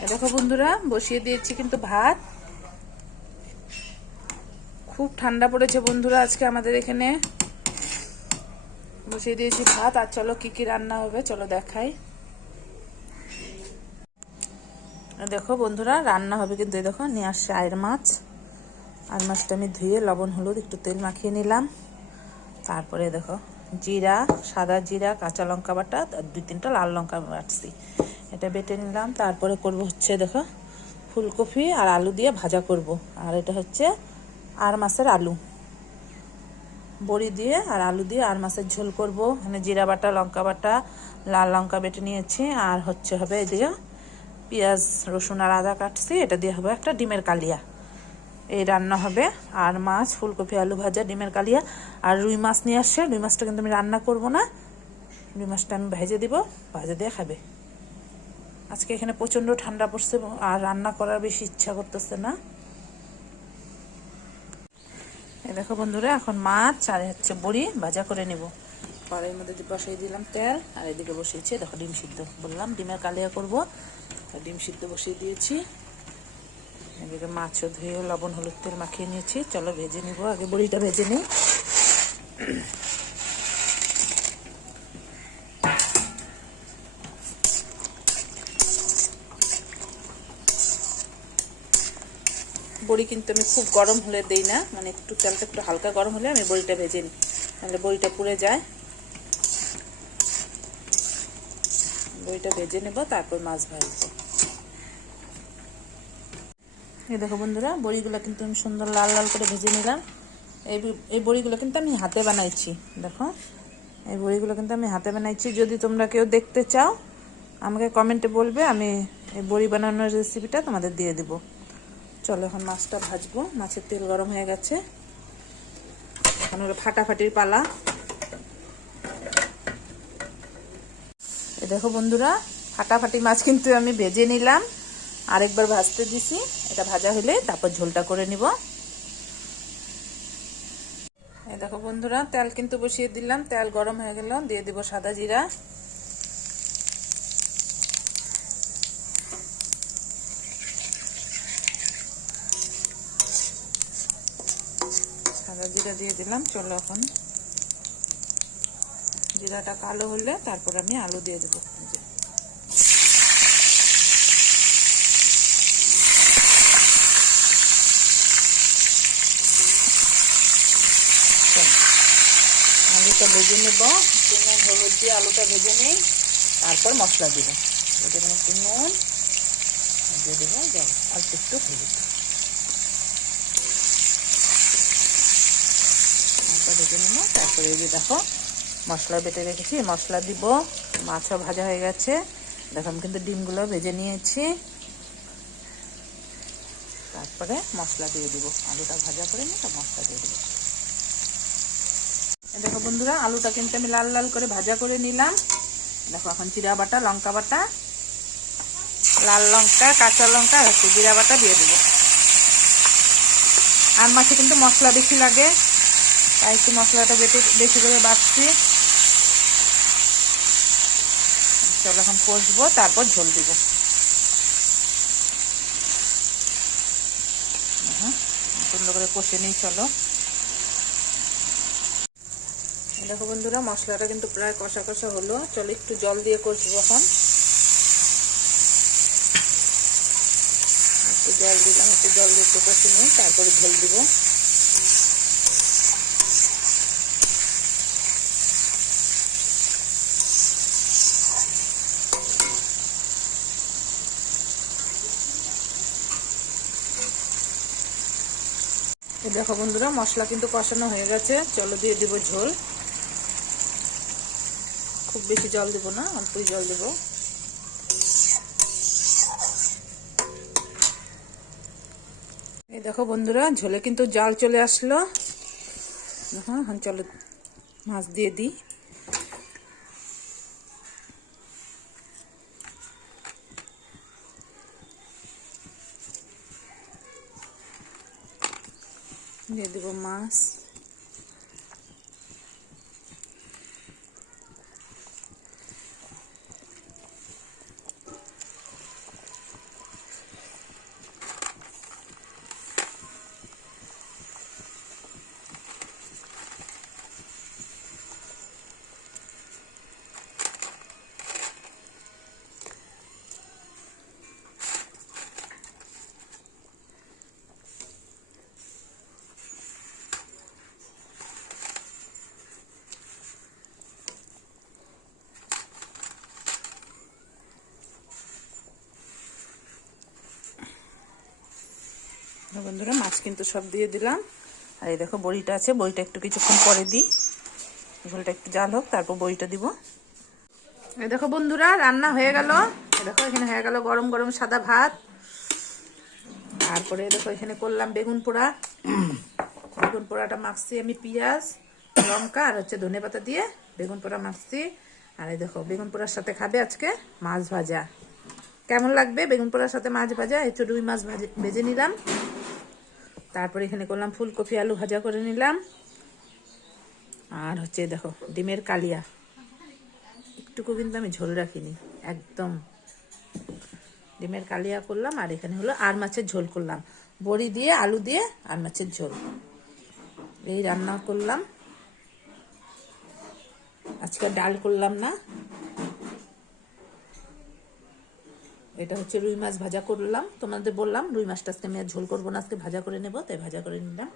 দেখো বন্ধুরা, বসিয়ে দিয়েছি কিন্তু ভাত। খুব ঠান্ডা পড়েছে বন্ধুরা আজকে আমাদের এখানে। বসিয়ে দিয়েছি ভাত। আর চলো কি কি রান্না হবে চলো দেখাই। দেখো বন্ধুরা, রান্না হবে কিন্তু দেখো নিয়ে আসছে আয়ের মাছ। আর মাছটা আমি ধুয়ে লবণ হলুদ একটু তেল মাখিয়ে নিলাম। তারপরে দেখো জিরা, সাদা জিরা, কাঁচা লঙ্কা বাটা আর 2-3টা লাল লঙ্কা বাটছি, এটা বেটে নিলাম। তারপরে করব হচ্ছে দেখো ফুলকপি আর আলু দিয়ে ভাজা করব। আর এটা হচ্ছে আর মাছের আলু, বড়ি দিয়ে আর আলু দিয়ে আর মাছের ঝোল করব। মানে জিরা বাটা, লঙ্কা বাটা, লাল লঙ্কা বেটে নিয়েছি। আর হচ্ছে হবে এদিকে পেঁয়াজ, রসুন আর আদা কাটছি, এটা দিয়ে হবে একটা ডিমের কালিয়া। এই রান্না হবে। আর মাছ, ফুলকপি আলু ভাজা, ডিমের কালিয়া। আর রুই মাছ নিয়ে আসছে, রুই মাছটা কিন্তু আমি রান্না করব না, রুই মাছটা আমি ভেজে দিব, ভাজা দিয়ে খাবে। আজকে এখানে প্রচণ্ড ঠান্ডা পড়ছে আর রান্না করার বেশি ইচ্ছা করতেছে না। এই দেখো বন্ধুরা, এখন মাছ আর হচ্ছে বড়ি ভাজা করে নেব। কড়াইয়ের মধ্যে বসিয়ে দিলাম তেল। আর এদিকে বসিয়েছি দেখো ডিম সিদ্ধ, বললাম ডিমের কালিয়া করব, ডিম সিদ্ধ বসিয়ে দিয়েছি। এদিকে মাছও ধুয়ে লবণ হলুদ তেল মাখিয়ে নিয়েছি, চলো ভেজে নিব। আগে বড়িটা ভেজে নিই। বড়ি কিন্তু আমি খুব গরম হলে দেই না, মানে একটু তেলটা একটু হালকা গরম হলে আমি বড়িটা ভেজে নিই, নাহলে বড়িটা পুড়ে যায়। বড়িটা ভেজে নেব, তারপর মাছ ভাজবো। এই দেখো বন্ধুরা, বড়িগুলো কিন্তু আমি সুন্দর লাল লাল করে ভেজে নিলাম। এই বড়িগুলো কিন্তু আমি হাতে বানাইছি। দেখো এই বড়িগুলো কিন্তু আমি হাতে বানাইছি। যদি তোমরা কেউ দেখতে চাও আমাকে কমেন্টে বলবে, আমি এই বড়ি বানানোর রেসিপিটা তোমাদের দিয়ে দেব। চলো এখন মাছটা ভাজবো। মাছের তেল গরম হয়ে গেছে, এখন হলো ফাটাফাটির পালা। এই দেখো বন্ধুরা, ফাটাফাটি মাছ কিন্তু আমি ভেজে নিলাম, আরেকবার ভাজতে দিছি। এটা ভাজা হলে তারপর ঝোলটা করে নিব। এই দেখো বন্ধুরা, তেল কিন্তু বসিয়ে দিলাম, তেল গরম হয়ে গেল, দিয়ে দিব সাদা জিরা। সাদা জিরা দিয়ে দিলাম। চলো এখন জিরাটা কালো হলে তারপর আমি আলু দিয়ে দেবো। আলুটা ভেজে নেব, নুন হলুদ দিয়ে আলুটা ভেজে নেই, তারপর মশলা দেবো। এখানে একটু নুন দিয়ে দেবো, জল অল্প একটু হলুদ, তারপর ভেজে নেব। তারপরে এই যে দেখো মশলা বেটে রেখেছি, মশলা দিব। মাছও ভাজা হয়ে গেছে, দেখো আমি কিন্তু ডিমগুলো ভেজে নিয়েছি। তারপরে মশলা দিয়ে দিব, আলুটা ভাজা করে নিয়ে মশলা দিয়ে দেবো। দেখো বন্ধুরা, আলুটা কিন্তু আমি লাল লাল করে ভাজা করে নিলাম। দেখো এখন জিরা বাটা, লঙ্কা বাটা, লাল লঙ্কা, কাঁচা লঙ্কা আর একটু জিরা বাটা দিয়ে দেবো। আর মাছে কিন্তু মশলা বেশি লাগে, তাই একটু মশলাটা বেশি করে বাটছি। চলো এখন কষবো, তারপর ঝোল দিব। সুন্দর করে কষে নিই। চলো দেখো বন্ধুরা, মশলাটা কিন্তু প্রায় কষা কষা হলো। চলো একটু জল দিয়ে কষবো। এখন একটু জল দিলাম, একটু জল দিয়ে একটু কষে নিই, তারপরে ঝোল দিব। দেখো বন্ধুরা, মশলা কিন্তু কষানো হয়ে গেছে। চলো দিয়ে দিব ঝোল। খুব বেশি জল দেবো না, অল্পই জল দেবো। এই দেখো বন্ধুরা, ঝোলে কিন্তু জাল চলে আসলো। হ্যাঁ, চলো মাছ দিয়ে দিই। দিয়ে দেবো মাছ। বন্ধুরা মাছ কিন্তু সব দিয়ে দিলাম। আর এই দেখো বড়িটা আছে, বড়িটা একটু কিছুক্ষণ পরে দিই, ঝোলটা একটু জাল হোক তারপর বড়িটা দিব। এই দেখো বন্ধুরা রান্না হয়ে গেল। এই দেখো এখানে হয়ে গেল গরম গরম সাদা ভাত। তারপরে দেখো এখানে করলাম বেগুন পোড়া। বেগুন পোড়াটা মাখছি আমি পেঁয়াজ লঙ্কা আর হচ্ছে ধনেপাতা দিয়ে বেগুন পোড়া মাখছি। আর এই দেখো বেগুন পোড়ার সাথে খাবে আজকে মাছ ভাজা। কেমন লাগবে বেগুন পোড়ার সাথে মাছ ভাজা? একটু রুই মাছ ভেজে নিলাম। তারপরে এখানে করলাম ফুলকপি আলু ভাজা করে নিলাম। আর হচ্ছে দেখো ডিমের কালিয়া, একটুকু কিন্তু আমি ঝোল রাখিনি, একদম ডিমের কালিয়া করলাম। আর এখানে হলো আর মাছের ঝোল করলাম, বড়ি দিয়ে আলু দিয়ে আর মাছের ঝোল, এই রান্না করলাম। আজকে ডাল করলাম না। এটা হচ্ছে রুই মাছ ভাজা করলাম, তোমাদের বললাম রুই মাছটা আজকে আমি আর ঝোল করবো না, আজকে ভাজা করে নেবো, তাই ভাজা করে নিলাম।